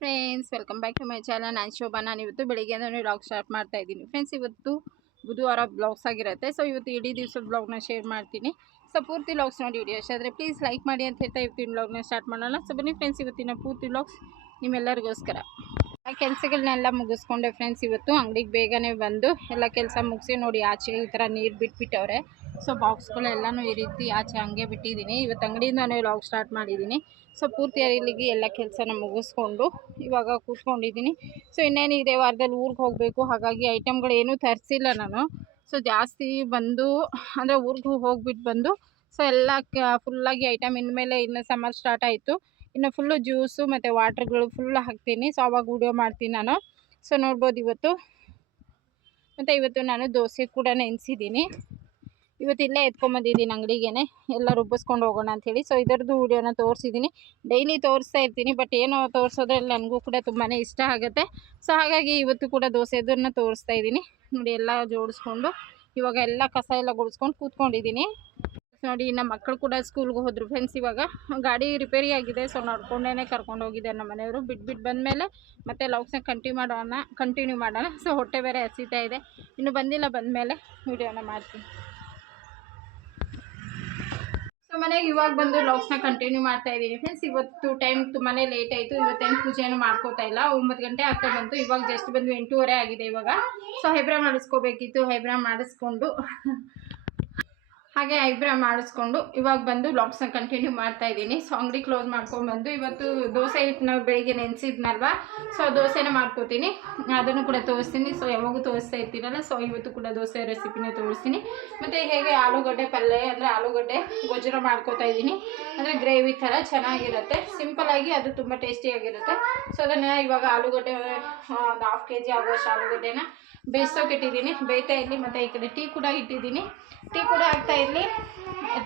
Friends welcome back to my channel ನಾನು ಶೋಭಾ ನಾನು ಇವತ್ತು ಬೆಳಿಗ್ಗೆನೇ ಬ್ಲಾಗ್ ಸ್ಟಾರ್ಟ್ ಮಾಡ್ತಾ ಇದ್ದೀನಿ. ಫ್ರೆಂಡ್ಸ್ ಇವತ್ತು ಬುಧವಾರ ಬ್ಲಾಗ್ಸ್ ಆಗಿರುತ್ತೆ. ಸೊ ಇವತ್ತು ಇಡೀ ದಿವಸದ ಬ್ಲಾಗ್ನ ಶೇರ್ ಮಾಡ್ತೀನಿ. ಸೊ ಪೂರ್ತಿ ಬ್ಲಾಗ್ಸ್ ನೋಡಿ ವಿಡಿಯೋ ಇಷ್ಟ ಆದರೆ ಪ್ಲೀಸ್ ಲೈಕ್ ಮಾಡಿ ಅಂತ ಹೇಳ್ತಾ ಇವತ್ತಿನ ಬ್ಲಾಗ್ನ ಸ್ಟಾರ್ಟ್ ಮಾಡೋಣ. ಸೊ ಬನ್ನಿ ಫ್ರೆಂಡ್ಸ್ ಇವತ್ತಿನ ಪೂರ್ತಿ ಬ್ಲಾಗ್ಸ್ ನಿಮ್ಮೆಲ್ಲರಿಗೋಸ್ಕರ. ಆ ಕೆಲಸಗಳನ್ನೆಲ್ಲ ಮುಗಿಸ್ಕೊಂಡೆ ಫ್ರೆಂಡ್ಸ್ ಇವತ್ತು ಅಂಗಡಿಗೆ ಬೇಗನೆ ಬಂದು ಎಲ್ಲ ಕೆಲಸ ಮುಗಿಸಿ ನೋಡಿ ಆಚೆ ಈ ಥರ ನೀರು ಬಿಟ್ಬಿಟ್ಟವ್ರೆ. ಸೊ ಬಾಕ್ಸ್ಗಳೆಲ್ಲನೂ ಈ ರೀತಿ ಆಚೆ ಹಂಗೆ ಬಿಟ್ಟಿದ್ದೀನಿ. ಇವತ್ತು ಅಂಗಡಿಯಿಂದನೇ ಲಾಗ್ ಸ್ಟಾರ್ಟ್ ಮಾಡಿದ್ದೀನಿ. ಸೊ ಪೂರ್ತಿ ಅಲ್ಲಿಗೆ ಎಲ್ಲ ಕೆಲಸನ ಮುಗಿಸ್ಕೊಂಡು ಇವಾಗ ಕೂತ್ಕೊಂಡಿದ್ದೀನಿ. ಸೊ ಇನ್ನೇನಿದೆ ವಾರದಲ್ಲಿ ಊರಿಗೆ ಹೋಗಬೇಕು. ಹಾಗಾಗಿ ಐಟಮ್ಗಳು ಏನೂ ತರಿಸಿಲ್ಲ ನಾನು. ಸೊ ಜಾಸ್ತಿ ಬಂದು, ಅಂದರೆ ಊರಿಗೆ ಹೋಗಿಬಿಟ್ಟು ಬಂದು ಸೊ ಎಲ್ಲ ಫುಲ್ಲಾಗಿ ಐಟಮ್ ಇನ್ಮೇಲೆ ಇನ್ನು ಸಮ್ಮರ್ ಸ್ಟಾರ್ಟ್ ಆಯಿತು. ಇನ್ನು ಫುಲ್ಲು ಜ್ಯೂಸು ಮತ್ತು ವಾಟ್ರ್ಗಳು ಫುಲ್ ಹಾಕ್ತೀನಿ. ಸೊ ಅವಾಗ ವೀಡಿಯೋ ಮಾಡ್ತೀನಿ ನಾನು. ಸೊ ನೋಡ್ಬೋದು ಇವತ್ತು. ಮತ್ತು ಇವತ್ತು ನಾನು ದೋಸೆ ಕೂಡ ನೆನೆಸಿದ್ದೀನಿ ಇವತ್ತು ಇಲ್ಲೇ ಎತ್ಕೊಂಬಂದಿದ್ದೀನಿ ಅಂಗಡಿಗೆ ಎಲ್ಲ ರುಬ್ಬಿಸ್ಕೊಂಡು ಹೋಗೋಣ ಅಂಥೇಳಿ. ಸೊ ಇದರದ್ದು ವೀಡಿಯೋನ ತೋರಿಸಿದ್ದೀನಿ. ಡೈಲಿ ತೋರಿಸ್ತಾ ಇರ್ತೀನಿ ಬಟ್ ಏನೋ ತೋರಿಸೋದ್ರಲ್ಲಿ ನನಗೂ ಕೂಡ ತುಂಬಾ ಇಷ್ಟ ಆಗುತ್ತೆ. ಸೊ ಹಾಗಾಗಿ ಇವತ್ತು ಕೂಡ ದೋಸೆದನ್ನು ತೋರಿಸ್ತಾ ಇದ್ದೀನಿ. ನೋಡಿ, ಎಲ್ಲ ಜೋಡಿಸ್ಕೊಂಡು, ಇವಾಗ ಎಲ್ಲ ಕಸ ಎಲ್ಲ ಗುಡಿಸ್ಕೊಂಡು ಕೂತ್ಕೊಂಡಿದ್ದೀನಿ. ನೋಡಿ ನಮ್ಮ ಮಕ್ಕಳು ಕೂಡ ಸ್ಕೂಲ್ಗೆ ಹೋದ್ರು ಫ್ರೆಂಡ್ಸ್ ಇವಾಗ. ಗಾಡಿ ರಿಪೇರಿ ಆಗಿದೆ. ಸೊ ನೋಡ್ಕೊಂಡೇ ಕರ್ಕೊಂಡು ನಮ್ಮ ಮನೆಯವರು. ಬಿಟ್ಬಿಟ್ಟು ಬಂದಮೇಲೆ ಮತ್ತೆ ಲವ್ಸ್ನ ಕಂಟಿನ್ಯೂ ಮಾಡೋಣ ಕಂಟಿನ್ಯೂ ಮಾಡೋಣ. ಸೊ ಹೊಟ್ಟೆ ಬೇರೆ ಹಸಿತಾ ಇದೆ. ಇನ್ನು ಬಂದಿಲ್ಲ, ಬಂದಮೇಲೆ ವೀಡಿಯೋನ ಮಾಡ್ತೀನಿ. ಮನೆಗೆ ಇವಾಗ ಬಂದು ಲಾಗ್ಸ್ನ ಕಂಟಿನ್ಯೂ ಮಾಡ್ತಾ ಇದ್ದೀನಿ ಫ್ರೆಂಡ್ಸ್ ಇವತ್ತು ಟೈಮ್ ತುಂಬಾ ಲೇಟ್ ಆಯಿತು. ಇವತ್ತೇನು ಪೂಜೆನೂ ಮಾಡ್ಕೋತಾ ಇಲ್ಲ. ಒಂಬತ್ತು ಗಂಟೆ ಆಗ್ತಾ ಬಂತು. ಇವಾಗ ಜಸ್ಟ್ ಬಂದು ಎಂಟೂವರೆ ಆಗಿದೆ ಇವಾಗ. ಸೊ ಹೈಬ್ರಾ ಮಾಡಿಸ್ಕೋಬೇಕಿತ್ತು. ಹೈಬ್ರಾ ಮಾಡಿಸ್ಕೊಂಡು. ಹಾಗೆ ಐಬ್ರಾ ಮಾಡಿಸ್ಕೊಂಡು ಇವಾಗ ಬಂದು ಬ್ಲಾಗ್ಸ್ನ ಕಂಟಿನ್ಯೂ ಮಾಡ್ತಾ ಇದ್ದೀನಿ. ಸೊ ಅಂಗಡಿ ಕ್ಲೋಸ್ ಮಾಡ್ಕೊಂಡ್ಬಂದು ಇವತ್ತು ದೋಸೆ ಹಿಟ್ಟನ್ನ ಬೆಳಿಗ್ಗೆ ನೆನೆಸಿದ್ನಲ್ವ? ಸೊ ದೋಸೆನ ಮಾಡ್ಕೋತೀನಿ. ಅದನ್ನು ಕೂಡ ತೋರಿಸ್ತೀನಿ. ಸೊ ಯಾವಾಗೂ ತೋರಿಸ್ತಾ ಇರ್ತೀನಲ್ಲ ಸೊ ಇವತ್ತು ಕೂಡ ದೋಸೆ ರೆಸಿಪಿನೇ ತೋರಿಸ್ತೀನಿ. ಮತ್ತು ಹೇಗೆ ಆಲೂಗಡ್ಡೆ ಪಲ್ಯ ಅಂದರೆ ಆಲೂಗಡ್ಡೆ ಗೊಜ್ಜರ ಮಾಡ್ಕೋತಾ ಇದ್ದೀನಿ. ಅಂದರೆ ಗ್ರೇವಿ ಥರ ಚೆನ್ನಾಗಿರುತ್ತೆ. ಸಿಂಪಲಾಗಿ ಅದು ತುಂಬ ಟೇಸ್ಟಿಯಾಗಿರುತ್ತೆ ಸೊ ಅದನ್ನು ಇವಾಗ ಆಲೂಗಡ್ಡೆ ಒಂದು ಹಾಫ್ ಕೆ ಜಿ ಆಗುವಷ್ಟು ಆಲೂಗಡ್ಡೆನ ಬೇಯಿಸೋಕೆ ಇಟ್ಟಿದ್ದೀನಿ ಬೇಯ್ತಾ ಇರಲಿ, ಮತ್ತು ಈ ಕಡೆ ಟೀ ಕೂಡ ಇಟ್ಟಿದ್ದೀನಿ. ಟೀ ಕೂಡ ಆಗ್ತಾ ಇರಲಿ.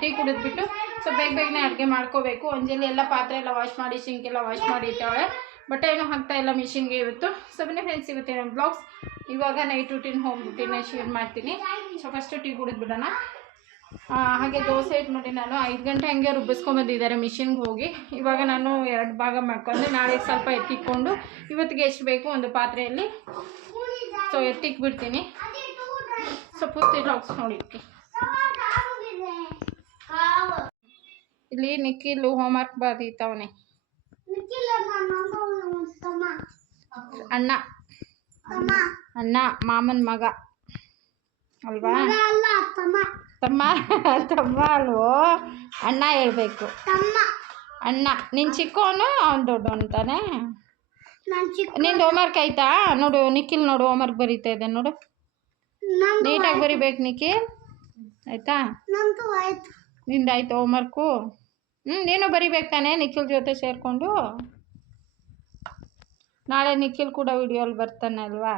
ಟೀ ಕುಡಿದ್ಬಿಟ್ಟು, ಸೊ ಬೇಗ ಬೇಗನೆ ಅಡುಗೆ ಮಾಡ್ಕೋಬೇಕು. ಅಂಜಲಿ ಎಲ್ಲ ಪಾತ್ರೆ ಎಲ್ಲ ವಾಶ್ ಮಾಡಿ ಸಿಂಕ್ ಎಲ್ಲ ವಾಶ್ ಮಾಡಿ ಇಟ್ಟವಳೆ. ಬಟ್ಟೆ ಏನು ಹಾಕ್ತಾ ಇಲ್ಲ ಮಿಷಿನ್ಗೆ ಇವತ್ತು. ಸೊ ಬನ್ನಿ ಫ್ರೆಂಡ್ಸ್ ಇವತ್ತಿನ ಬ್ಲಾಗ್ಸ್ ಇವಾಗ night routine home routine share ಮಾಡ್ತೀನಿ. ಸೊ ಫಸ್ಟು ಟೀ ಕುಡಿದ್ಬಿಡೋಣ. ಹಾಗೆ ದೋಸೆ ನೋಡಿ ನಾನು ಐದು ಗಂಟೆ ಹಂಗೆ ರುಬ್ಬಿಸ್ಕೊಂಬಂದಿದ್ದಾರೆ ಮಿಷಿನ್ಗೆ ಹೋಗಿ. ಇವಾಗ ನಾನು ಎರಡು ಭಾಗ ಮಾಡ್ಕೊಂಡು. ನಾಳೆ ಸ್ವಲ್ಪ ಎತ್ತಿಕೊಂಡು ಇವತ್ತಿಗೆ ಎಷ್ಟು ಬೇಕು ಒಂದು ಪಾತ್ರೆಯಲ್ಲಿ. ಸೊ ಎತ್ತಿಕ್ ಬಿಡ್ತೀನಿ ಸೊ ಪೂರ್ತಿ ಲಾಗ್ಸ್ ನೋಡಿ ಇಲ್ಲಿ ನಿಖಿಲ್ ಹೋಮ್ವರ್ಕ್ ಬರ್ದಿತ್ತವನೆ ಅಣ್ಣ. ಅಣ್ಣ ಮಾಮನ ಮಗ. ಅಲ್ವಾ? ತಮ್ಮ ತಮ್ಮ ಅಲ್ವೋ? ಅಣ್ಣ ಹೇಳ್ಬೇಕು. ಅಣ್ಣ. ನಿನ್ ಚಿಕ್ಕವನು ಅವ್ನು ದೊಡ್ಡವನು ತಾನೇ? ನಿಂದು ಹೋಮ್ವರ್ಕ್ ಆಯ್ತಾ? ನೋಡು ನಿಖಿಲ್ ನೋಡು ಹೋಮ್ವರ್ಕ್ ಬರೀತಾ ಇದೆ ನೋಡು. ನೀಟಾಗಿ ಬರಿಬೇಕು ನಿಖಿಲ್. ಆಯ್ತಾ? ನಿಂದಾಯ್ತು ಹೋಮ್ವರ್ಕು ಹ್ಞೂ ನೀನು ಬರಿಬೇಕು ತಾನೇ ನಿಖಿಲ್ ಜೊತೆ ಸೇರಿಕೊಂಡು? ನಾಳೆ ನಿಖಿಲ್ ಕೂಡ ವಿಡಿಯೋಲಿ ಬರ್ತಾನೆ ಅಲ್ವಾ?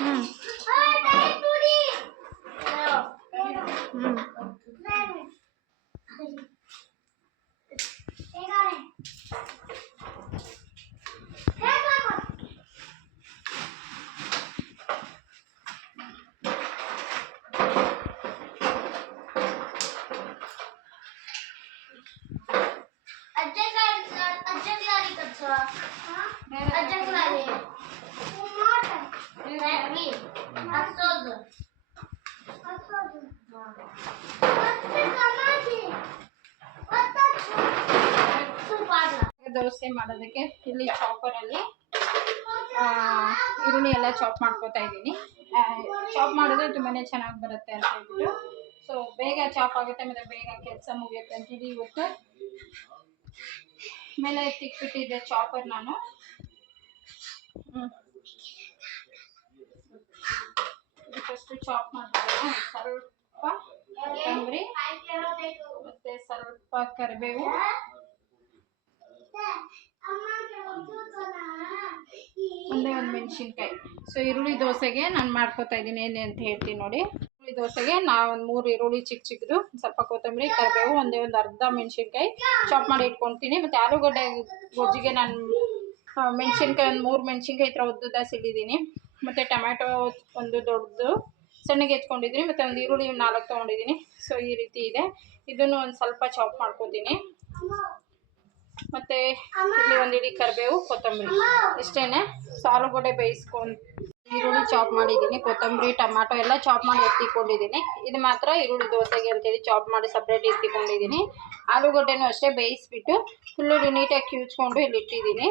ಹ್ಞೂ 嗯。ದೋಸೆ ಮಾಡೋದಕ್ಕೆ ಇಲ್ಲಿ ಚಾಪರಲ್ಲಿ ಈರುಳ್ಳಿ ಎಲ್ಲ ಚಾಪ್ ಮಾಡ್ಕೊತಾ ಇದ್ದೀನಿ. ಚಾಪ್ ಮಾಡಿದ್ರೆ ತುಂಬಾ ಚೆನ್ನಾಗಿ ಬರುತ್ತೆ ಅಂತ ಹೇಳ್ಬಿಟ್ಟು. ಸೊ ಬೇಗ ಚಾಪ್ ಆಗುತ್ತೆ, ಮತ್ತೆ ಬೇಗ ಕೆಲಸ ಮುಗಿಯುತ್ತೆ ಅಂತೇಳಿ ಇವತ್ತು. ಮೇಲೆ ತಿಕ್ಬಿಟ್ಟಿದ್ದೆ ಚಾಪರ್ ನಾನು. ಫಸ್ಟು ಚಾಪ್ ಮಾಡ್ತೀನಿ. ಸ್ವಲ್ಪ ಕೊತ್ತಂಬರಿ, ಮತ್ತು ಸ್ವಲ್ಪ ಕರಿಬೇವು. ಒಂದೇ ಒಂದು ಮೆಣಸಿನ್ಕಾಯಿ. ಸೊ ಈರುಳ್ಳಿ ದೋಸೆಗೆ ನಾನು ಮಾಡ್ಕೊತಾ ಇದ್ದೀನಿ. ಏನೇ ಅಂತ ಹೇಳ್ತೀನಿ ನೋಡಿ. ಈರುಳ್ಳಿ ದೋಸೆಗೆ ನಾವು ಒಂದು ಮೂರು ಈರುಳ್ಳಿ ಚಿಕ್ಕ ಚಿಕ್ಕದು ಸ್ವಲ್ಪ ಕೊತ್ತಂಬರಿ, ಕರಿಬೇವು, ಒಂದೇ ಒಂದು ಅರ್ಧ ಮೆಣಸಿನ್ಕಾಯಿ ಚಾಪ್ ಮಾಡಿ ಇಟ್ಕೊತೀನಿ. ಮತ್ತು ಆಲೂಗಡ್ಡೆ ಗೊಜ್ಜಿಗೆ ನಾನು ಮೆಣಸಿನ್ಕಾಯಿ ಒಂದು ಮೂರು ಮೆಣಸಿನ್ಕಾಯಿ ಥರ ಉದ್ದುದ ಸಿಡಿದ್ದೀನಿ ಮತ್ತು ಟೊಮ್ಯಾಟೊ ಒಂದು ದೊಡ್ಡದು ಸಣ್ಣಗೆ ಎತ್ಕೊಂಡಿದ್ದೀನಿ ಮತ್ತು ಒಂದು ಈರುಳ್ಳಿ ನಾಲ್ಕು ತೊಗೊಂಡಿದ್ದೀನಿ ಸೊ ಈ ರೀತಿ ಇದೆ. ಇದನ್ನು ಒಂದು ಸ್ವಲ್ಪ ಚಾಪ್ ಮಾಡ್ಕೊತೀನಿ. ಮತ್ತು ಇಲ್ಲಿ ಒಂದು ಇಡೀ ಕರಿಬೇವು, ಕೊತ್ತಂಬರಿ. ಇಷ್ಟೇನೆ. ಸಾಲುಗಡೆ ಬೇಯಿಸ್ಕೊಂಡು ಈರುಳ್ಳಿ ಚಾಪ್ ಮಾಡಿದ್ದೀನಿ. ಕೊತ್ತಂಬರಿ, ಟೊಮಾಟೊ ಎಲ್ಲ ಚಾಪ್ ಮಾಡಿ ಎತ್ತಿಕೊಂಡಿದ್ದೀನಿ. ಇದು ಮಾತ್ರ ಈರುಳ್ಳಿ ದೋಸೆಗೆ ಅಂತೇಳಿ ಚಾಪ್ ಮಾಡಿ ಸಪ್ರೇಟ್ ಎತ್ತಿಕೊಂಡಿದ್ದೀನಿ. ಆಲೂಗಡ್ಡೆನೂ ಅಷ್ಟೇ ಬೇಯಿಸ್ಬಿಟ್ಟು ಫುಲ್ಲು ನೀಟಾಗಿ ಕೀಳ್ಸ್ಕೊಂಡು ಇಲ್ಲಿ ಇಟ್ಟಿದ್ದೀನಿ.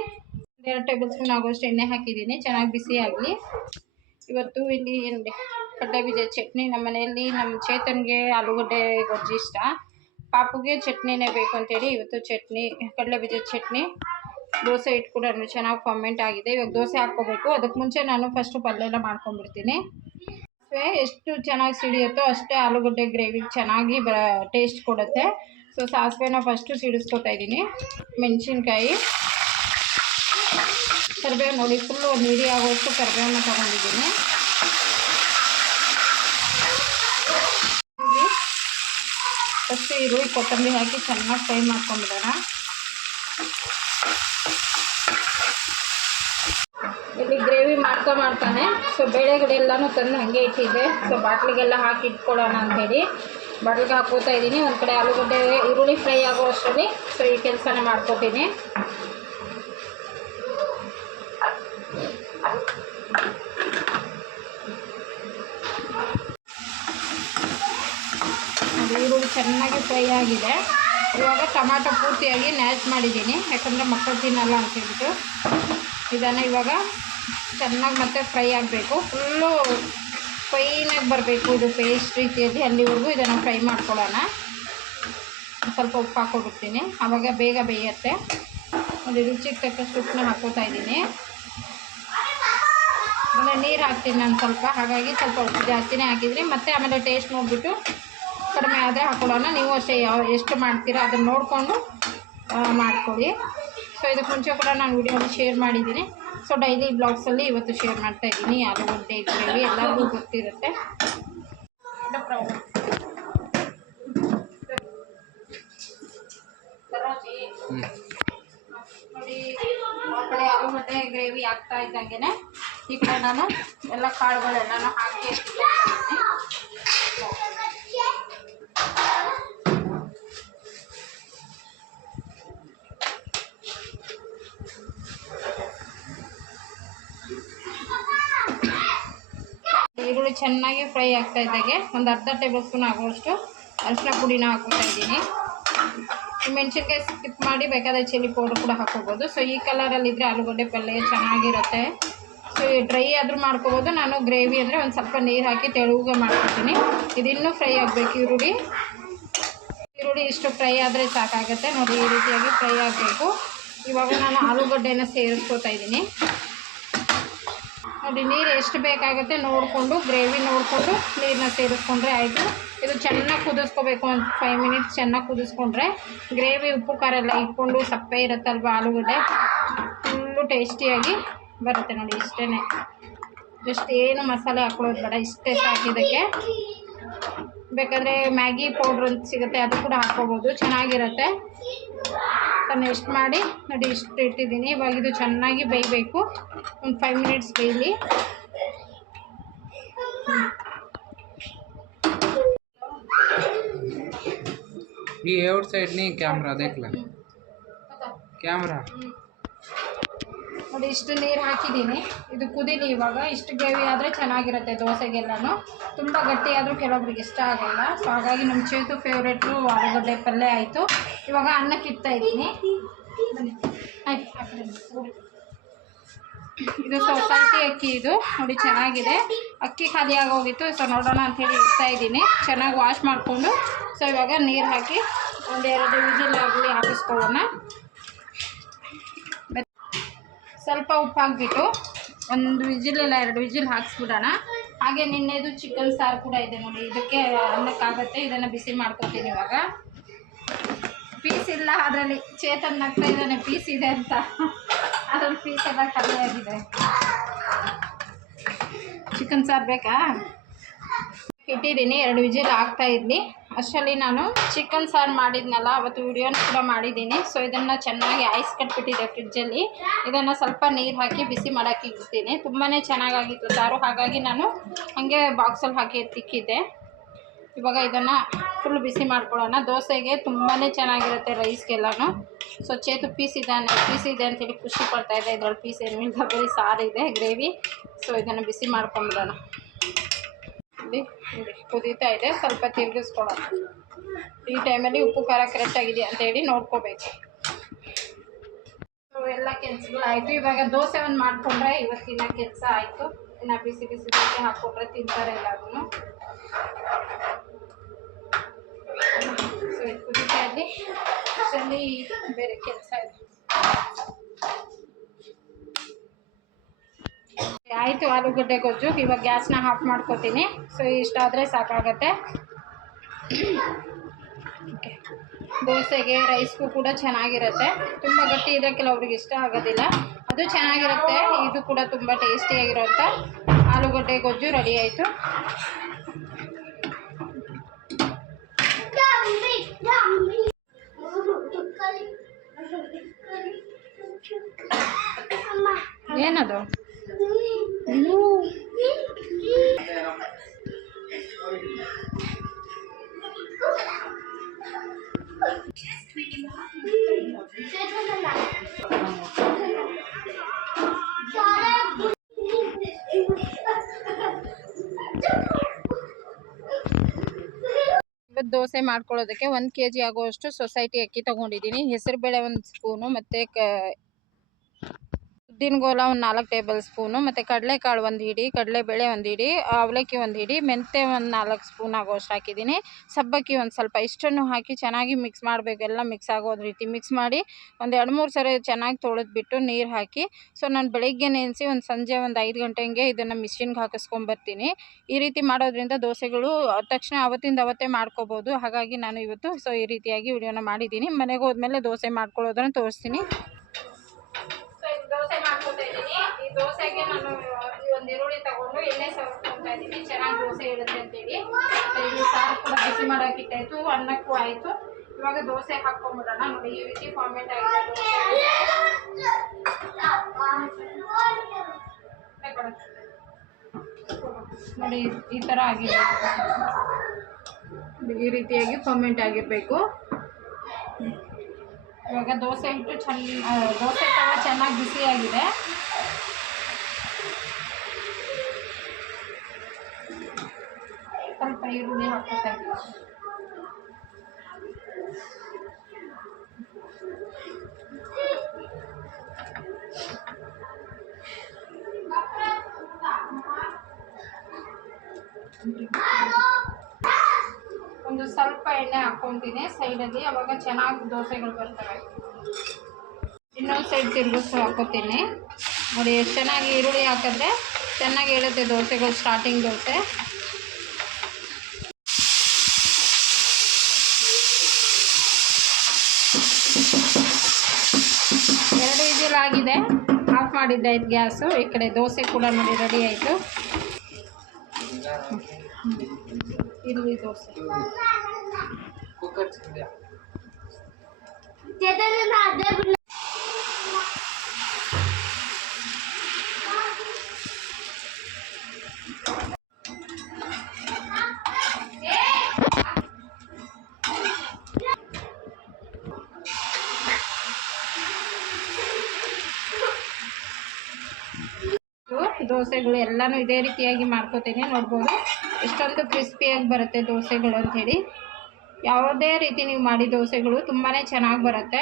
ಎರಡು ಟೇಬಲ್ ಸ್ಪೂನ್ ಆಗೋಷ್ಟು ಎಣ್ಣೆ ಹಾಕಿದ್ದೀನಿ. ಚೆನ್ನಾಗಿ ಬಿಸಿ ಆಗಲಿ. ಇವತ್ತು ಇಲ್ಲಿ ಕಡಲೆ ಬೀಜ, ಚಟ್ನಿ. ನಮ್ಮ ಮನೆಯಲ್ಲಿ ನಮ್ಮ ಚೇತನ್ಗೆ ಆಲೂಗಡ್ಡೆ ಗೊಜ್ಜು ಇಷ್ಟ. ಪಾಪುಗೆ ಚಟ್ನಿನೇ ಬೇಕು ಅಂತೇಳಿ ಇವತ್ತು ಚಟ್ನಿ ಕಡಲೆ ಬೀಜದ ಚಟ್ನಿ, ದೋಸೆ ಹಿಟ್ಟು ಕೂಡ ಚೆನ್ನಾಗಿ ಕಾಮೆಂಟ್ ಆಗಿದೆ. ಇವಾಗ ದೋಸೆ ಹಾಕ್ಕೋಬೇಕು. ಅದಕ್ಕೆ ಮುಂಚೆ ನಾನು ಫಸ್ಟು ಪಲ್ಯ ಎಲ್ಲ ಮಾಡ್ಕೊಂಡ್ಬಿಡ್ತೀನಿ. ಎಷ್ಟು ಚೆನ್ನಾಗಿ ಸಿಡಿಯುತ್ತೋ ಅಷ್ಟೇ ಆಲೂಗಡ್ಡೆ ಗ್ರೇವಿ ಚೆನ್ನಾಗಿ ಬ ಟೇಸ್ಟ್ ಕೊಡುತ್ತೆ. ಸೊ ಸಾಸಿವೆನ ಫಸ್ಟು ಸಿಡಿಸ್ಕೊತಾ ಇದ್ದೀನಿ. ಮೆಣಸಿನ್ಕಾಯಿ ಕರಿಬೇವು ನೋಡಿ ಫುಲ್ಲು ನೀಡಿ ಆಗೋಷ್ಟು ಕರಿಬೇವನ್ನ ತೊಗೊಂಡಿದ್ದೀನಿ. ಫಸ್ಟು ಈರುಳ್ಳಿ ಕೊತ್ತಂಬರಿ ಹಾಕಿ ಚೆನ್ನಾಗಿ ಫ್ರೈ ಮಾಡ್ಕೊಂಡ್ಬಿಡೋಣ ಇಲ್ಲಿ ಗ್ರೇವಿ ಮಾಡ್ತಾ ಮಾಡ್ತಾನೆ. ಸೊ ಬೇಳೆಗಳೆಲ್ಲಾನು ತಂದು ಹಂಗೆ ಇಟ್ಟಿದ್ದೆ. ಸೊ ಬಾಟ್ಲಿಗೆಲ್ಲ ಹಾಕಿ ಇಟ್ಕೊಳ್ಳೋಣ ಅಂಥೇಳಿ. ಬಾಟ್ಲಿಗೆ ಹಾಕೋತಾ ಇದ್ದೀನಿ. ಒಂದು ಕಡೆ ಆಲೂಗಡ್ಡೆ, ಈರುಳ್ಳಿ ಫ್ರೈ ಆಗೋ ಅಷ್ಟರಲ್ಲಿ ಸೊ ಈ ಕೆಲಸನೇ ಮಾಡ್ಕೋತೀನಿ. ಚೆನ್ನಾಗಿ ಫ್ರೈ ಆಗಿದೆ. ಇವಾಗ ಟೊಮಾಟೊ ಪೂರ್ತಿಯಾಗಿ ನ್ಯಾಚ್ ಮಾಡಿದ್ದೀನಿ. ಯಾಕಂದರೆ ಮಕ್ಕಳು ತಿನ್ನಲ್ಲ ಅಂತ ಹೇಳ್ಬಿಟ್ಟು. ಇದನ್ನು ಇವಾಗ ಚೆನ್ನಾಗಿ ಮತ್ತೆ ಫ್ರೈ ಆಗಬೇಕು. ಫುಲ್ಲು ಫೈನಾಗಿ ಬರಬೇಕು ಇದು ಪೇಸ್ಟ್ ರೀತಿಯಲ್ಲಿ ಅಲ್ಲಿವರೆಗೂ ಇದನ್ನು ಫ್ರೈ ಮಾಡ್ಕೊಳ್ಳೋಣ. ಸ್ವಲ್ಪ ಉಪ್ಪು ಹಾಕ್ಕೊಬಿಡ್ತೀನಿ. ಆವಾಗ ಬೇಗ ಬೇಯುತ್ತೆ. ಒಂದು ರುಚಿಗೆ ತಕ್ಕಷ್ಟು ಉಪ್ಪನ್ನ ಹಾಕೋತಾ ಇದ್ದೀನಿ. ಆಮೇಲೆ ನೀರು ಹಾಕ್ತೀನಿ ನಾನು ಸ್ವಲ್ಪ. ಹಾಗಾಗಿ ಸ್ವಲ್ಪ ಉಪ್ಪು ಜಾಸ್ತಿನೇ ಹಾಕಿದ್ದೀನಿ. ಮತ್ತು ಆಮೇಲೆ ಟೇಸ್ಟ್ ನೋಡಿಬಿಟ್ಟು ಕಡಿಮೆ ಆದರೆ ಹಾಕೊಳ್ಳೋಣ. ನೀವು ಅಷ್ಟೇ ಯಾವ ಎಷ್ಟು ಮಾಡ್ತೀರಾ ಅದನ್ನು ನೋಡಿಕೊಂಡು ಮಾಡ್ಕೊಳ್ಳಿ. ಸೊ ಇದಕ್ಕೆ ಮುಂಚೆ ಕೂಡ ನಾನು ವಿಡಿಯೋನ ಶೇರ್ ಮಾಡಿದ್ದೀನಿ. ಸೊ ಡೈಲಿ ಬ್ಲಾಗ್ಸಲ್ಲಿ ಇವತ್ತು ಶೇರ್ ಮಾಡ್ತಾ ಇದ್ದೀನಿ. ಆಲೂಗಡ್ಡೆ ಗ್ರೇವಿ ಎಲ್ಲರಿಗೂ ಗೊತ್ತಿರುತ್ತೆ. ನೋಡಿ ಕಡೆ ಗ್ರೇವಿ ಆಗ್ತಾ ಇದ್ದಂಗೆ ಈ ಕಡೆ ನಾನು ಎಲ್ಲ ಕಾಳುಗಳೆಲ್ಲನೂ ಹಾಕಿ ಈರುಳ್ಳಿ ಚೆನ್ನಾಗಿ ಫ್ರೈ ಆಗ್ತಾ ಇದ್ದಾಗೆ. ಒಂದು ಅರ್ಧ ಟೇಬಲ್ ಸ್ಪೂನ್ ಆಗುವಷ್ಟು ಅರಿಶಿನ ಪುಡಿನ ಹಾಕ್ಕೊತಾ ಇದ್ದೀನಿ. ಮೆಣಸಿನ್ಕಾಯಿ ಸ್ಕಿಪ್ ಮಾಡಿ ಬೇಕಾದ ಚಿಲ್ಲಿ ಪೌಡ್ರ್ ಕೂಡ ಹಾಕೋಬೋದು ಸೊ ಈ ಕಲರಲ್ಲಿದ್ದರೆ ಆಲೂಗಡ್ಡೆ ಪಲ್ಯ ಚೆನ್ನಾಗಿರುತ್ತೆ. ಸೊ ಡ್ರೈ ಆದರೂ ಮಾಡ್ಕೋಬೋದು. ನಾನು ಗ್ರೇವಿ ಅಂದರೆ ಒಂದು ಸ್ವಲ್ಪ ನೀರು ಹಾಕಿ ತೆಳುಗೆ ಮಾಡ್ಕೊತೀನಿ. ಇದಿನ್ನೂ ಫ್ರೈ ಆಗಬೇಕು ಈರುಳ್ಳಿ. ಈರುಳ್ಳಿ ಇಷ್ಟು ಫ್ರೈ ಆದರೆ ಸಾಕಾಗುತ್ತೆ. ನೋಡಿ, ಈ ರೀತಿಯಾಗಿ ಫ್ರೈ ಆಗಬೇಕು. ಇವಾಗ ನಾನು ಆಲೂಗಡ್ಡೆನ ಸೇರಿಸ್ಕೊತಾ ಇದ್ದೀನಿ. ನೋಡಿ ನೀರು ಎಷ್ಟು ಬೇಕಾಗುತ್ತೆ ನೋಡಿಕೊಂಡು, ಗ್ರೇವಿ ನೋಡಿಕೊಂಡು ನೀರನ್ನ ಸೇರಿಸ್ಕೊಂಡ್ರೆ ಆಯಿತು. ಇದು ಚೆನ್ನಾಗಿ ಕುದಿಸ್ಕೋಬೇಕು ಒಂದು ಫೈವ್ ಮಿನಿಟ್ಸ್ ಚೆನ್ನಾಗಿ ಕುದಿಸ್ಕೊಂಡ್ರೆ. ಗ್ರೇವಿ, ಉಪ್ಪು, ಖಾರ ಎಲ್ಲ ಇಟ್ಕೊಂಡು ಸಪ್ಪೆ ಇರುತ್ತಲ್ವ ಆಲೂಗಡ್ಡೆ ಫುಲ್ಲು ಟೇಸ್ಟಿಯಾಗಿ ಬರುತ್ತೆ ನೋಡಿ ಇಷ್ಟೇ ಜಸ್ಟ್ ಏನು ಮಸಾಲೆ ಹಾಕೊಳ್ಳೋದು ಬೇಡ, ಇಷ್ಟೇ ಸಾಕಿದ್ದಕ್ಕೆ ಬೇಕಾದರೆ ಮ್ಯಾಗಿ ಪೌಡ್ರ್ ಅಂತ ಸಿಗುತ್ತೆ, ಅದು ಕೂಡ ಹಾಕ್ಕೋಬೋದು. ಚೆನ್ನಾಗಿರುತ್ತೆ. ಅದನ್ನ ಎಷ್ಟು ಮಾಡಿ ನೋಡಿ ಇಷ್ಟು ಇಟ್ಟಿದ್ದೀನಿ ಇವಾಗ ಇದು ಚೆನ್ನಾಗಿ ಬೇಯಬೇಕು ಒಂದು ಫೈವ್ ಮಿನಿಟ್ಸ್ ಬೇಯಲಿ ये आउट साइड नहीं कैमरा देख ला कैमरा ನೋಡಿ, ಇಷ್ಟು ನೀರು ಹಾಕಿದ್ದೀನಿ. ಇದು ಕುದೀಲಿ ಇವಾಗ. ಇಷ್ಟು ಗ್ರೇವಿ ಆದರೆ ಚೆನ್ನಾಗಿರುತ್ತೆ ದೋಸೆಗೆಲ್ಲನೂ. ತುಂಬ ಗಟ್ಟಿಯಾದರೂ ಕೆಲವೊಬ್ರಿಗೆ ಇಷ್ಟ ಆಗಲ್ಲ. ಸೊ ಹಾಗಾಗಿ ನಮ್ಮ ಚೇತು ಫೇವ್ರೇಟು ಆಲೂಗಡ್ಡೆ ಪಲ್ಯ ಆಯಿತು. ಇವಾಗ ಅನ್ನ ಇಡ್ತಾ ಇದ್ದೀನಿ. ಇದು ಸೊಸೈಟಿ ಅಕ್ಕಿ ಇದು. ನೋಡಿ, ಚೆನ್ನಾಗಿದೆ. ಅಕ್ಕಿ ಖಾಲಿ ಆಗೋಗಿತ್ತು. ಸೊ ನೋಡೋಣ ಅಂಥೇಳಿ ಇಡ್ತಾ ಇದ್ದೀನಿ. ಚೆನ್ನಾಗಿ ವಾಶ್ ಮಾಡಿಕೊಂಡು. ಸೊ ಇವಾಗ ನೀರು ಹಾಕಿ ಒಂದೆರಡು ವಿಜಿಲ್ ಆಗಲಿ ಹಾಕಿಸ್ಕೊಳ್ಳೋಣ. ಸ್ವಲ್ಪ ಉಪ್ಪು ಹಾಕ್ಬಿಟ್ಟು ಒಂದು ವಿಜಿಲ್ ಇಲ್ಲ, ಎರಡು ವಿಜಿಲ್ ಹಾಕ್ಸ್ಬಿಡೋಣ. ಹಾಗೆ ನಿನ್ನೆದು ಚಿಕನ್ ಸಾರು ಕೂಡ ಇದೆ ನೋಡಿ. ಇದಕ್ಕೆ ಅನ್ನಕ್ಕಾಗತ್ತೆ, ಇದನ್ನು ಬಿಸಿ ಮಾಡ್ಕೊತೀನಿ ಇವಾಗ. ಪೀಸ್ ಇಲ್ಲ, ಅದರಲ್ಲಿ ಚೇತನ್ ನಗ್ತಾ ಇದ್ದಾನೆ, ಪೀಸ್ ಇದೆ ಅಂತ. ಅದ್ರಲ್ಲಿ ಪೀಸ್ ಎಲ್ಲ ಕಡಿಮೆ ಆಗಿದೆ. ಚಿಕನ್ ಸಾರು ಬೇಕಾ? ಇಟ್ಟಿದ್ದೀನಿ, ಎರಡು ವಿಜಿಲ್ ಹಾಕ್ತಾ ಇರಲಿ. ಅಷ್ಟರಲ್ಲಿ ನಾನು ಚಿಕನ್ ಸಾರು ಮಾಡಿದ್ನಲ್ಲ, ಅವತ್ತು ವಿಡಿಯೋನ ಕೂಡ ಮಾಡಿದ್ದೀನಿ. ಸೊ ಇದನ್ನು ಚೆನ್ನಾಗಿ ಐಸ್ ಕಟ್ಬಿಟ್ಟಿದೆ ಫ್ರಿಡ್ಜಲ್ಲಿ ಇದನ್ನು ಸ್ವಲ್ಪ ನೀರು ಹಾಕಿ ಬಿಸಿ ಮಾಡೋಕ್ಕೆ ಇಡ್ತೀನಿ. ತುಂಬಾ ಚೆನ್ನಾಗಾಗಿತ್ತು ಸಾರು. ಹಾಗಾಗಿ ನಾನು ಹಾಗೆ ಬಾಕ್ಸಲ್ಲಿ ಹಾಕಿ ತಿಕ್ಕಿದ್ದೆ ಇವಾಗ ಇದನ್ನು ಫುಲ್ ಬಿಸಿ ಮಾಡ್ಕೊಳ್ಳೋಣ. ದೋಸೆಗೆ ತುಂಬಾ ಚೆನ್ನಾಗಿರುತ್ತೆ ರೈಸ್ಗೆಲ್ಲನೂ ಸೊ ಚೇತು ಪೀಸ್ ಇದ್ದಾನೆ. ಪೀಸ್ ಇದೆ ಅಂತೇಳಿ ಖುಷಿ ಪಡ್ತಾಯಿದೆ ಇದರಲ್ಲಿ ಪೀಸ್ ಏನು ಬರೀ ಸಾರಿದೆ ಗ್ರೇವಿ ಸೊ ಇದನ್ನು ಬಿಸಿ ಮಾಡ್ಕೊಂಬಿಡೋಣ. ಇಲ್ಲಿ ನೋಡಿ, ಕುದೀತಾ ಇದೆ. ಸ್ವಲ್ಪ ತಿರುಗಿಸ್ಕೊಳ್ಳೋಣ. ಈ ಟೈಮಲ್ಲಿ ಉಪ್ಪು ಖಾರ ಕರೆಕ್ಟಾಗಿದೆಯಾ ಅಂತೇಳಿ ನೋಡ್ಕೋಬೇಕು. ಸೊ, ಎಲ್ಲ ಕೆಲಸಗಳು ಆಯಿತು ಇವಾಗ ದೋಸೆ ಒಂದು ಮಾಡಿಕೊಂಡ್ರೆ ಇವತ್ತಿನ ಕೆಲಸ ಆಯಿತು. ಇನ್ನು ಬಿಸಿ ಬಿಸಿ ದೋಸೆ ಹಾಕ್ಕೊಂಡ್ರೆ ತಿಂತಾರೆ ಎಲ್ಲರೂ ಸೊ ಇದು ಕುದೀತಾ ಅಷ್ಟರಲ್ಲಿ ಬೇರೆ ಕೆಲಸ ಇದೆ ಆಯಿತು ಆಲೂಗಡ್ಡೆ ಗೊಜ್ಜು. ಇವಾಗ ಗ್ಯಾಸ್ನ ಆಫ್ ಮಾಡ್ಕೋತೀನಿ. ಸೊ ಇಷ್ಟಾದರೆ ಸಾಕಾಗತ್ತೆ. ಓಕೆ ದೋಸೆಗೆ ರೈಸ್ಗೂ ಕೂಡ ಚೆನ್ನಾಗಿರುತ್ತೆ. ತುಂಬ ಗಟ್ಟಿ ಇದೆ ಕೆಲವ್ರಿಗೆ ಇಷ್ಟ ಆಗೋದಿಲ್ಲ. ಅದು ಚೆನ್ನಾಗಿರುತ್ತೆ. ಇದು ಕೂಡ ತುಂಬ ಟೇಸ್ಟಿಯಾಗಿರೋಂಥ ಆಲೂಗಡ್ಡೆ ಗೊಜ್ಜು ರೆಡಿ ಆಯಿತು. ಏನದು? ಇವತ್ತು ದೋಸೆ ಮಾಡ್ಕೊಳ್ಳೋದಕ್ಕೆ ಒಂದು ಕೆ ಜಿ ಆಗುವಷ್ಟು ಸೊಸೈಟಿ ಅಕ್ಕಿ ತೊಗೊಂಡಿದ್ದೀನಿ. ಹೆಸರುಬೇಳೆ ಒಂದು ಸ್ಪೂನು, ಮತ್ತು ಕ ಉದ್ದಿನ ಗೋಲ ಒಂದು ನಾಲ್ಕು ಟೇಬಲ್ ಸ್ಪೂನು, ಮತ್ತು ಕಡಲೆಕಾಳು ಒಂದು ಹಿಡಿ ಕಡಲೆಬೇಳೆ ಒಂದು ಹಿಡಿ ಅವಲಕ್ಕಿ ಒಂದು ಹಿಡಿ ಮೆಂತ್ಯ ಒಂದು ನಾಲ್ಕು ಸ್ಪೂನ್ ಆಗೋಷ್ಟು ಹಾಕಿದ್ದೀನಿ. ಸಬ್ಬಕ್ಕಿ ಒಂದು ಸ್ವಲ್ಪ ಇಷ್ಟನ್ನು ಹಾಕಿ ಚೆನ್ನಾಗಿ ಮಿಕ್ಸ್ ಮಾಡಬೇಕು, ಎಲ್ಲ ಮಿಕ್ಸ್ ಆಗೋದು ರೀತಿ ಮಿಕ್ಸ್ ಮಾಡಿ ಒಂದು ಎರಡು ಮೂರು ಸರಿ ಚೆನ್ನಾಗಿ ತೊಳೆದ್ಬಿಟ್ಟು ನೀರು ಹಾಕಿ, ಸೊ ನಾನು ಬೆಳಿಗ್ಗೆ ನೆನೆಸಿ ಒಂದು ಸಂಜೆ ಒಂದು ಐದು ಗಂಟೆ ಹಂಗೆ ಇದನ್ನು ಮಿಷಿನ್ಗೆ ಹಾಕಿಸ್ಕೊಂಬರ್ತೀನಿ ಈ ರೀತಿ ಮಾಡೋದ್ರಿಂದ ದೋಸೆಗಳು ತಕ್ಷಣ ಅವತ್ತಿಂದ ಅವತ್ತೇ ಮಾಡ್ಕೋಬೋದು. ಹಾಗಾಗಿ ನಾನು ಇವತ್ತು ಸೊ ಈ ರೀತಿಯಾಗಿ ವಿಡಿಯೋನ ಮಾಡಿದ್ದೀನಿ. ಮನೆಗೆ ಹೋದ್ಮೇಲೆ ದೋಸೆ ಮಾಡ್ಕೊಳ್ಳೋದನ್ನು ತೋರಿಸ್ತೀನಿ ಸೊ ಇದು ದೋಸೆ ಮಾಡ್ಕೊತಾ ಇದ್ದೀನಿ ಈ ದೋಸೆಗೆ ನಾನು ಒಂದು ಈರುಳ್ಳಿ ತಗೊಂಡು ಎಣ್ಣೆ ಸವರ್ಕೊತಾ ಇದ್ದೀನಿ. ಚೆನ್ನಾಗಿ ದೋಸೆ ಇರುತ್ತೆ ಅಂತೇಳಿ. ಇಲ್ಲಿ ಸಾರು ಕೂಡ ಬಿಸಿ ಮಾಡೋಕೆ ಇಟ್ಟಾಯ್ತು. ಅನ್ನಕ್ಕೂ ಆಯಿತು. ಇವಾಗ ದೋಸೆ ಹಾಕ್ಕೊಂಬಿಡೋಣ. ನೋಡಿ, ಈ ರೀತಿ ಫಾರ್ಮೇಟ್ ಆಗಿದೆ. ನೋಡಿ, ಈ ಥರ ಆಗಿದೆ. ಈ ರೀತಿಯಾಗಿ ಫಾರ್ಮೆಂಟ್ ಆಗಿರಬೇಕು. ಇವಾಗ ದೋಸೆ ಹಿಟ್ಟು ಚೆನ್ನ ದೋಸೆ ತವ ಚೆನ್ನಾಗಿ ಬಿಸಿಯಾಗಿದೆ. ಈರುಳ್ಳಿ ಹಾಕ್ಕೊತಾ ಇದ್ದೀವಿ ಒಂದು ಸ್ವಲ್ಪ ಎಣ್ಣೆ ಹಾಕ್ಕೊತೀನಿ ಸೈಡಲ್ಲಿ ಅವಾಗ ಚೆನ್ನಾಗಿ ದೋಸೆಗಳು ಬರ್ತವೆ. ಇನ್ನೊಂದು ಸೈಡ್ ತಿರುಗಿಸ್ ಹಾಕೋತೀನಿ. ನೋಡಿ, ಎಷ್ಟು ಚೆನ್ನಾಗಿ ಈರುಳ್ಳಿ ಹಾಕಿದ್ರೆ ಚೆನ್ನಾಗಿ ಹೇಳುತ್ತೆ ದೋಸೆಗಳು ಸ್ಟಾರ್ಟಿಂಗ್ ದೋಸೆ. ಆಗಿದೆ. ಆಫ್ ಇದು ಗ್ಯಾಸು. ಈ ಕಡೆ ದೋಸೆ ಕೂಡ ನೋಡಿ ರೆಡಿ ಆಯಿತು. ಈರುಳ್ಳಿ ದೋಸೆ. ಕುಕ್ಕರ್ ದೋಸೆಗಳು ಎಲ್ಲನೂ ಇದೇ ರೀತಿಯಾಗಿ ಮಾಡ್ಕೋತೀನಿ, ನೋಡ್ಬೋದು. ಎಷ್ಟೊಂದು ಕ್ರಿಸ್ಪಿಯಾಗಿ ಬರುತ್ತೆ ದೋಸೆಗಳು ಅಂಥೇಳಿ. ಯಾವುದೇ ರೀತಿ ನೀವು ಮಾಡಿ ದೋಸೆಗಳು ತುಂಬಾ ಚೆನ್ನಾಗಿ ಬರುತ್ತೆ.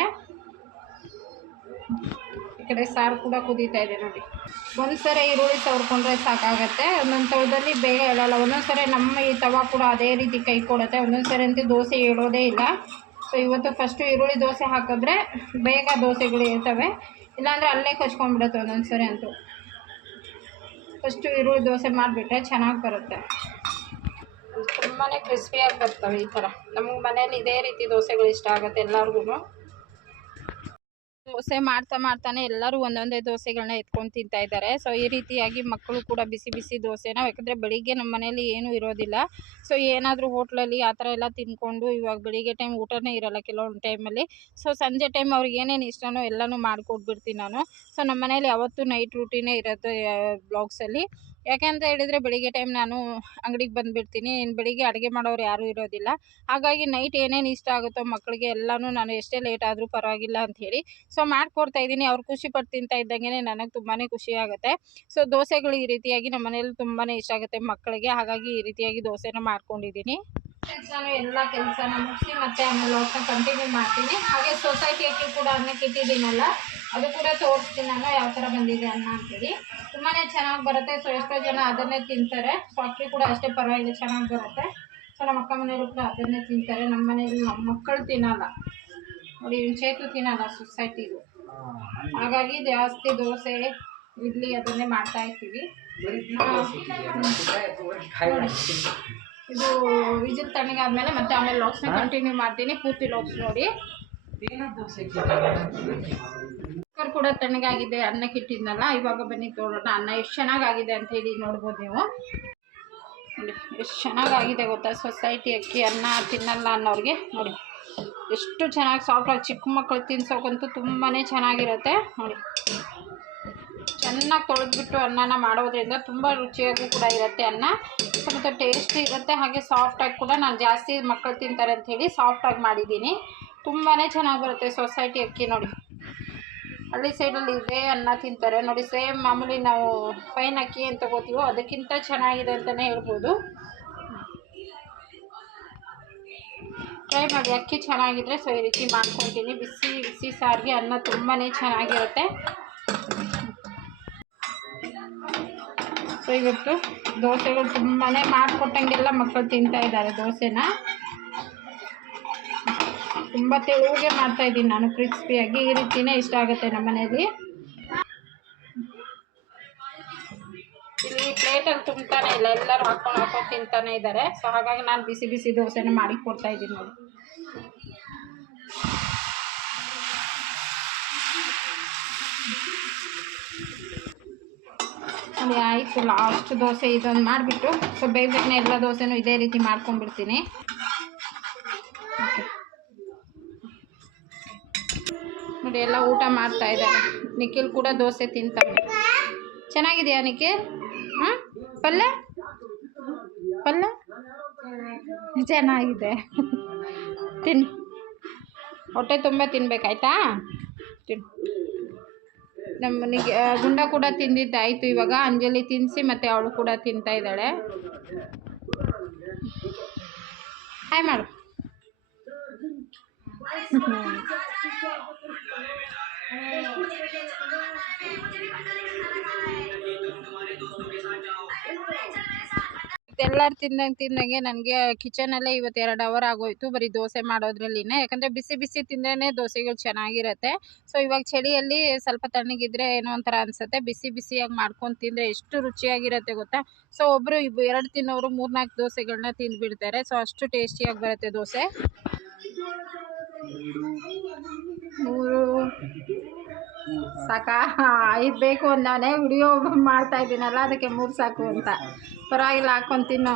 ಈ ಕಡೆ ಸಾರು ಕೂಡ ಕುದೀತಾ ಇದೆ ನೋಡಿ. ಒಂದು ಸರಿ ಈರುಳ್ಳಿ ತವ್ರ್ಕೊಂಡ್ರೆ ಸಾಕಾಗತ್ತೆ. ಒಂದೊಂದು ತವದಲ್ಲಿ ಬೇಗ ಹೇಳಲ್ಲ ಒಂದೊಂದು ಸರಿ ನಮ್ಮ ಈ ತವ ಕೂಡ ಅದೇ ರೀತಿ ಕೈ ಕೊಡುತ್ತೆ. ಒಂದೊಂದು ಸರಿ ಅಂತೂ ದೋಸೆ ಹೇಳೋದೇ ಇಲ್ಲ. ಸೊ ಇವತ್ತು ಫಸ್ಟು ಈರುಳ್ಳಿ ದೋಸೆ ಹಾಕಿದ್ರೆ ಬೇಗ ದೋಸೆಗಳು ಇರ್ತವೆ. ಇಲ್ಲಾಂದರೆ ಅಲ್ಲೇ ಕಚ್ಕೊಂಡ್ಬಿಡುತ್ತೆ ಒಂದೊಂದು ಸರಿ ಅಂತೂ. ಫಸ್ಟು ಈರುಳ್ಳಿ ದೋಸೆ ಮಾಡಿಬಿಟ್ರೆ ಚೆನ್ನಾಗಿ ಬರುತ್ತೆ. ತುಂಬಾ ಕ್ರಿಸ್ಪಿಯಾಗಿ ಬರ್ತವೆ ಈ ಥರ ನಮಗೆ ಮನೇಲಿ ಇದೇ ರೀತಿ ದೋಸೆಗಳು ಇಷ್ಟ ಆಗುತ್ತೆ ಎಲ್ಲರಿಗೂ ದೋಸೆ ಮಾಡ್ತಾ ಮಾಡ್ತಾನೆ ಎಲ್ಲರೂ ಒಂದೊಂದೇ ದೋಸೆಗಳನ್ನ ಎತ್ಕೊಂಡು ತಿಂತಾ ಇದ್ದಾರೆ. ಸೊ ಈ ರೀತಿಯಾಗಿ ಮಕ್ಕಳು ಕೂಡ ಬಿಸಿ ಬಿಸಿ ದೋಸೆನ, ಯಾಕಂದರೆ ಬೆಳಿಗ್ಗೆ ನಮ್ಮ ಮನೇಲಿ ಏನೂ ಇರೋದಿಲ್ಲ. ಸೊ ಏನಾದರೂ ಹೋಟ್ಲಲ್ಲಿ ಆ ಥರ ಎಲ್ಲ ತಿಂದ್ಕೊಂಡು ಇವಾಗ ಬೆಳಿಗ್ಗೆ ಟೈಮ್ ಊಟನೇ ಇರೋಲ್ಲ ಕೆಲವೊಂದು ಟೈಮಲ್ಲಿ. ಸೊ ಸಂಜೆ ಟೈಮ್ ಅವ್ರಿಗೆ ಏನೇನು ಇಷ್ಟನೋ ಎಲ್ಲನೂ ಮಾಡಿಕೊಟ್ಬಿಡ್ತೀನಿ ನಾನು. ಸೊ ನಮ್ಮ ಮನೇಲಿ ಯಾವತ್ತೂ ನೈಟ್ ರೂಟೀನೇ ಇರುತ್ತೆ ಬ್ಲಾಗ್ಸಲ್ಲಿ ಯಾಕೆಂತ ಹೇಳಿದರೆ ಬೆಳಿಗ್ಗೆ ಟೈಮ್ ನಾನು ಅಂಗಡಿಗೆ ಬಂದುಬಿಡ್ತೀನಿ. ಬೆಳಿಗ್ಗೆ ಅಡುಗೆ ಮಾಡೋರು ಯಾರೂ ಇರೋದಿಲ್ಲ. ಹಾಗಾಗಿ ನೈಟ್ ಏನೇನು ಇಷ್ಟ ಆಗುತ್ತೋ ಮಕ್ಕಳಿಗೆ ಎಲ್ಲನೂ ನಾನು ಎಷ್ಟೇ ಲೇಟ್ ಆದರೂ ಪರವಾಗಿಲ್ಲ ಅಂಥೇಳಿ ಸೊ ಮಾಡ್ಕೊಡ್ತಾ ಇದ್ದೀನಿ. ಅವ್ರು ಖುಷಿಪಟ್ಟು ತಿಂತಾ ಇದ್ದಂಗೆ ನನಗೆ ತುಂಬಾ ಖುಷಿ ಆಗುತ್ತೆ. ಸೊ ದೋಸೆಗಳು ಈ ರೀತಿಯಾಗಿ ನಮ್ಮ ಮನೇಲಿ ತುಂಬಾ ಇಷ್ಟ ಆಗುತ್ತೆ ಮಕ್ಕಳಿಗೆ ಹಾಗಾಗಿ ಈ ರೀತಿಯಾಗಿ ದೋಸೆನ ಮಾಡ್ಕೊಂಡಿದ್ದೀನಿ. ನಾನು ಎಲ್ಲ ಕೆಲಸನ ಮುಗಿಸಿ ಮತ್ತೆ ಆಮೇಲೆ ಅವ್ರನ್ನ ಕಂಟಿನ್ಯೂ ಮಾಡ್ತೀನಿ. ಹಾಗೆ ಸೊಸೈಟಿ ಅಕ್ಕಿ ಕೂಡ ಅನ್ನಕ್ಕೆ ಕಿಟ್ಟಿದ್ದೀನಲ್ಲ ಅದು ಕೂಡ ತೋರಿಸ್ತೀನಿ ನಾನು ಯಾವ ಥರ ಬಂದಿದೆ ಅನ್ನ ಅಂತೇಳಿ. ತುಂಬಾ ಚೆನ್ನಾಗಿ ಬರುತ್ತೆ ಸೊ ಎಷ್ಟೋ ಜನ ಅದನ್ನೇ ತಿಂತಾರೆ. ಸೊ ಅಕ್ಕಿ ಕೂಡ ಅಷ್ಟೇ ಪರವಾಗಿಲ್ಲ ಚೆನ್ನಾಗಿ ಬರುತ್ತೆ. ಸೊ ನಮ್ಮ ಅಕ್ಕ ಮನೆಯವರು ಕೂಡ ಅದನ್ನೇ ತಿಂತಾರೆ. ನಮ್ಮ ಮನೆಯಲ್ಲಿ ನಮ್ಮ ಮಕ್ಕಳು ತಿನ್ನಲ್ಲ. ನೋಡಿ ಇವ್ನು ಚೇತು ತಿನ್ನಲ್ಲ ಸೊಸೈಟಿದು ಹಾಗಾಗಿ ಜಾಸ್ತಿ ದೋಸೆ ಇಡ್ಲಿ ಅದನ್ನೇ ಮಾಡ್ತಾ ಇರ್ತೀವಿ. ಇದು ವಿಜಿಲ್ ತಣ್ಣಗಾದ್ಮೇಲೆ ಮತ್ತೆ ಆಮೇಲೆ ಲಾಕ್ಸ್ನ ಕಂಟಿನ್ಯೂ ಮಾಡ್ತೀನಿ ಪೂರ್ತಿ ಲಾಕ್ಸ್ ನೋಡಿ. ಕುಕ್ಕರ್ ಕೂಡ ತಣ್ಣಗಾಗಿದೆ ಅನ್ನಕ್ಕೆ ಇಟ್ಟಿದ್ನಲ್ಲ ಇವಾಗ ಬನ್ನಿ ತೋಡೋಣ. ಅನ್ನ ಎಷ್ಟು ಚೆನ್ನಾಗಾಗಿದೆ ಅಂತ ಹೇಳಿ ನೋಡ್ಬೋದು ನೀವು. ನೋಡಿ ಎಷ್ಟು ಚೆನ್ನಾಗಾಗಿದೆ ಗೊತ್ತಾ? ಸೊಸೈಟಿ ಅಕ್ಕಿ ಅನ್ನ ತಿನ್ನಲ್ಲ ಅನ್ನೋರಿಗೆ. ನೋಡಿ ಎಷ್ಟು ಚೆನ್ನಾಗಿ ಸಾಫ್ಟಾಗಿ ಚಿಕ್ಕ ಮಕ್ಕಳು ತಿನ್ಸೋಕ್ಕಂತೂ ತುಂಬಾ ಚೆನ್ನಾಗಿರುತ್ತೆ. ನೋಡಿ. ಚೆನ್ನಾಗಿ ತೊಳೆದ್ಬಿಟ್ಟು ಅನ್ನನ ಮಾಡೋದ್ರಿಂದ ತುಂಬ ರುಚಿಯಾಗೂ ಕೂಡ ಇರುತ್ತೆ ಅನ್ನ. ಸ್ವಲ್ಪ ಟೇಸ್ಟಿ ಇರುತ್ತೆ. ಹಾಗೆ ಸಾಫ್ಟಾಗಿ ಕೂಡ ನಾನು ಜಾಸ್ತಿ ಮಕ್ಕಳು ತಿಂತಾರೆ ಅಂಥೇಳಿ ಸಾಫ್ಟಾಗಿ ಮಾಡಿದ್ದೀನಿ. ತುಂಬಾ ಚೆನ್ನಾಗಿ ಬರುತ್ತೆ ಸೊಸೈಟಿ ಅಕ್ಕಿ ನೋಡಿ. ಹಳ್ಳಿ ಸೈಡಲ್ಲಿ ಇದೇ ಅನ್ನ ತಿಂತಾರೆ. ನೋಡಿ ಸೇಮ್ ಮಾಮೂಲಿ ನಾವು ಫೈನ್ ಅಕ್ಕಿ ಏನು ತಗೋತೀವೋ ಅದಕ್ಕಿಂತ ಚೆನ್ನಾಗಿದೆ ಅಂತಲೇ ಹೇಳ್ಬೋದು. ಟ್ರೈ ಮಾಡಿ ಅಕ್ಕಿ ಚೆನ್ನಾಗಿದ್ರೆ ಸೊ ಈ ರೀತಿ ಮಾಡ್ಕೊತೀನಿ. ಬಿಸಿ ಬಿಸಿ ಸಾರಿಗೆ ಅನ್ನ ತುಂಬಾ ಚೆನ್ನಾಗಿರುತ್ತೆ. ಸೊ ಇವತ್ತು ದೋಸೆಗಳು ತುಂಬಾ ಮಾಡಿಕೊಟ್ಟಂಗೆಲ್ಲ ಮಕ್ಕಳು ತಿಂತಾ ಇದ್ದಾರೆ ದೋಸೆನ. ತುಂಬ ಮಾಡ್ತಾ ಇದ್ದೀನಿ ನಾನು ಕ್ರಿಸ್ಪಿಯಾಗಿ. ಈ ರೀತಿನೇ ಇಷ್ಟ ಆಗುತ್ತೆ ನಮ್ಮ ಮನೆಯಲ್ಲಿ ಇಲ್ಲಿ ಪ್ಲೇಟಲ್ಲಿ ತುಂಬ್ತಾನೆ ಇಲ್ಲ, ಎಲ್ಲರೂ ಹಾಕೊಂಡು ಹಾಕೊಂಡು ತಿಂತಾನೆ ಇದ್ದಾರೆ. ಸೊ ಹಾಗಾಗಿ ನಾನು ಬಿಸಿ ಬಿಸಿ ದೋಸೆನ ಮಾಡಿ ಕೊಡ್ತಾ ಇದ್ದೀನಿ ನೋಡಿ. ನೋಡಿ ಆಯಿತು ಲಾಸ್ಟ್ ದೋಸೆ ಇದೊಂದು ಮಾಡಿಬಿಟ್ಟು ಸೊ ಬೇಗ ಬೇಗನೆ ಎಲ್ಲ ದೋಸೆನೂ ಇದೇ ರೀತಿ ಮಾಡ್ಕೊಂಡ್ಬಿಡ್ತೀನಿ. ನೋಡಿ, ಎಲ್ಲ ಊಟ ಮಾಡ್ತಾ ಇದ್ದಾರೆ. ನಿಖಿಲ್ ಕೂಡ ದೋಸೆ ತಿಂತಾನೆ. ಚೆನ್ನಾಗಿದೆಯಾ ನಿಖಿಲ್? ಹಾಂ? ಪಲ್ಯ ಪಲ್ಯ ಚೆನ್ನಾಗಿದೆ. ತಿನ್. ಹೊಟ್ಟೆ ತುಂಬ ತಿನ್ಬೇಕಾಯ್ತಾ? ತಿನ್ನು ನಮ್ಮ ನಿಗೆ ಗುಂಡ ಕೂಡ ತಿಂದಿದ್ದಾಯಿತು ಇವಾಗ. ಅಂಜಲಿ ತಿನ್ನಿಸಿ ಮತ್ತು ಅವಳು ಕೂಡ ತಿಂತಾ ಇದ್ದಾಳೆ. ಹಾಯ್ ಮಾಡು ಎಲ್ಲರೂ ತಿಂದಂಗೆ ತಿಂದಂಗೆ ನನಗೆ ಕಿಚನಲ್ಲೇ ಇವತ್ತು ಎರಡು ಅವರ್ ಆಗೋಯ್ತು ಬರೀ ದೋಸೆ ಮಾಡೋದ್ರಲ್ಲಿನೇ. ಯಾಕಂದರೆ ಬಿಸಿ ಬಿಸಿ ತಿಂದ್ರೇ ದೋಸೆಗಳು ಚೆನ್ನಾಗಿರುತ್ತೆ. ಸೊ ಇವಾಗ ಚಳಿಯಲ್ಲಿ ಸ್ವಲ್ಪ ತಣ್ಣಗಿದ್ರೆ ಏನೋ ಒಂಥರ ಅನಿಸುತ್ತೆ. ಬಿಸಿ ಬಿಸಿಯಾಗಿ ಮಾಡ್ಕೊಂಡು ತಿಂದರೆ ಎಷ್ಟು ರುಚಿಯಾಗಿರುತ್ತೆ ಗೊತ್ತಾ? ಸೊ ಒಬ್ಬರು ಇಬ್ಬ ಎರಡು ತಿನ್ನೋರು ಮೂರ್ನಾಲ್ಕು ದೋಸೆಗಳನ್ನ ತಿಂದುಬಿಡ್ತಾರೆ. ಸೊ ಅಷ್ಟು ಟೇಸ್ಟಿಯಾಗಿ ಬರುತ್ತೆ ದೋಸೆ. ಮೂರು. ಸಾಕಾ? ಐದು ಬೇಕು ಅಂದಾನೆ ವಿಡಿಯೋ ಮಾಡ್ತಾ ಇದ್ದೀನಲ್ಲ, ಅದಕ್ಕೆ ಮೂರು ಸಾಕು ಅಂತ. ಪರವಾಗಿಲ್ಲ, ಹಾಕೊಂಡು ತಿನ್ನು.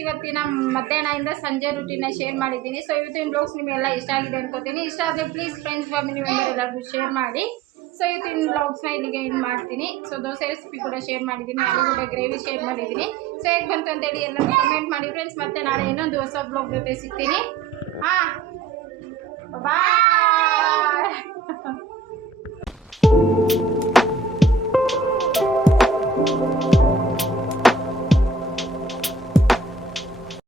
ಇವತ್ತಿನ ಮಧ್ಯಾಹ್ನದಿಂದ ಸಂಜೆ ರೂಟೀನ ಶೇರ್ ಮಾಡಿದ್ದೀನಿ. ಸೊ ಇವತ್ತಿನ ಬ್ಲಾಗ್ಸ್ ನಿಮಗೆಲ್ಲ ಇಷ್ಟ ಆಗಿದೆ ಅನ್ಕೋತೀನಿ. ಇಷ್ಟ ಆದರೆ ಪ್ಲೀಸ್ ಫ್ರೆಂಡ್ಸ್ ಫ್ಯಾಮಿಲಿ ಮೆಂಬರ್ ಎಲ್ಲರಿಗೂ ಶೇರ್ ಮಾಡಿ. ಸೊ ಇವತ್ತಿನ ಬ್ಲಾಗ್ಸ್ನ ಇಲ್ಲಿಗೆ ಏನು ಮಾಡ್ತೀನಿ. ಸೊ ದೋಸೆ ರೆಸಿಪಿ ಕೂಡ ಶೇರ್ ಮಾಡಿದ್ದೀನಿ. ಅಲ್ಲಿ ಕೂಡ ಗ್ರೇವಿ ಶೇರ್ ಮಾಡಿದ್ದೀನಿ. ಸೊ ಹೇಗೆ ಬಂತು ಅಂತೇಳಿ ಎಲ್ಲರೂ ಕಮೆಂಟ್ ಮಾಡಿ ಫ್ರೆಂಡ್ಸ್ ಮತ್ತೆ ನಾಳೆ ಇನ್ನೊಂದು ಹೊಸ ಬ್ಲಾಗ್ ಜೊತೆ ಸಿಗ್ತೀನಿ. ಹಾಂ ಬಾಯ್